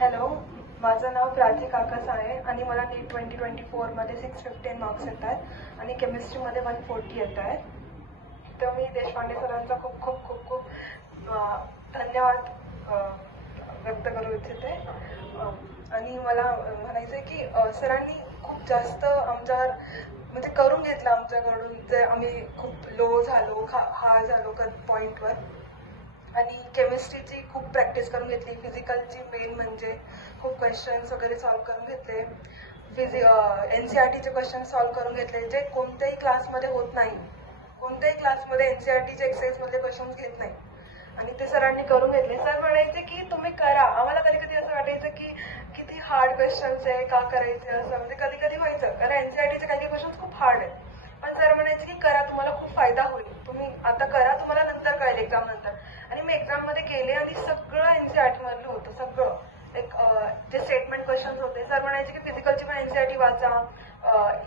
Hello, माझं नाव प्राची काकस आहे आणि मला नीट 2024 मध्ये 615 मार्क्स येत आहेत आणि केमिस्ट्रीमध्ये 140 येत आहेत. तर मी देशपांडे सरांचा खूप खूप खूप खूप धन्यवाद व्यक्त करू इच्छिते. आणि मला म्हणायचं आहे की सरांनी खूप जास्त आमच्यावर म्हणजे करून घेतलं आमच्याकडून, जे आम्ही खूप लो झालो, हा झालो पॉईंटवर. आणि केमिस्ट्रीची खूप प्रॅक्टिस करून घेतली, फिजिकलची मेन म्हणजे खूप क्वेश्चन्स वगैरे सॉल्व्ह करून घेतले, NCERTचे क्वेश्चन सॉल्व्ह करून घेतले, जे कोणत्याही क्लासमध्ये होत नाही. कोणत्याही क्लासमध्ये NCERTचे एक्सरसाइजमधले क्वेश्चन्स घेत नाही आणि ते सरांनी करून घेतले. सर म्हणायचे की तुम्ही करा. आम्हाला कधी कधी असं वाटायचं की किती हार्ड क्वेश्चन्स आहे, का करायचे असं, म्हणजे कधी कधी व्हायचं, कारण NCERTचे काही क्वेश्चन्स खूप हार्ड आहेत. पण सर म्हणायचे की करा, तुम्हाला खूप फायदा होईल, तुम्ही आता करा, तुम्हाला नंतर कळेल एक्झाम नंतर. आणि मी एक्झाम मध्ये गेले आणि सगळं NCERT मधलं होतं, सगळं. एक जे स्टेटमेंट क्वेश्चन्स होते, सर म्हणायचे की फिजिकलची पण NCERT वाचा,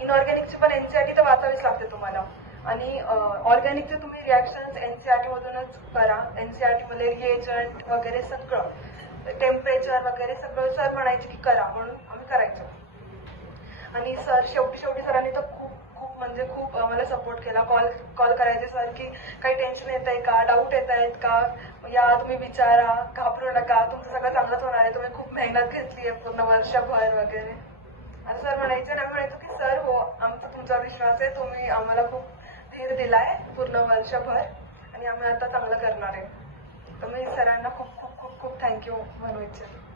इनऑर्गॅनिकची पण NCERT तर वाचावीच लागते तुम्हाला, आणि ऑर्गॅनिकचे तुम्ही रिॲक्शन्स NCERT मधूनच करा. NCERT मध्ये रिएजंट वगैरे सगळं, टेम्परेचर वगैरे सगळं सर म्हणायचे की करा, म्हणून आम्ही करायचो. आणि सर शेवटी सरांनी तर खूप खूप म्हणजे खूप आम्हाला सपोर्ट केला. कॉल करायचे सर की काही टेन्शन येत आहे का, डाऊट येत आहेत का, या तुम्ही विचारा, घाबरू नका, तुमचं सगळं चांगलंच होणार आहे, तुम्ही खूप मेहनत घेतली आहे पूर्ण वर्षभर वगैरे असं सर म्हणायचे. आणि आम्ही म्हणायचो की सर हो, आमचा तुमच्यावर विश्वास आहे, तुम्ही आम्हाला खूप धीर दिलाय पूर्ण वर्षभर आणि आम्ही आता चांगलं करणार आहे. तर मी सरांना खूप खूप खूप खूप थँक्यू म्हणू इच्छिते.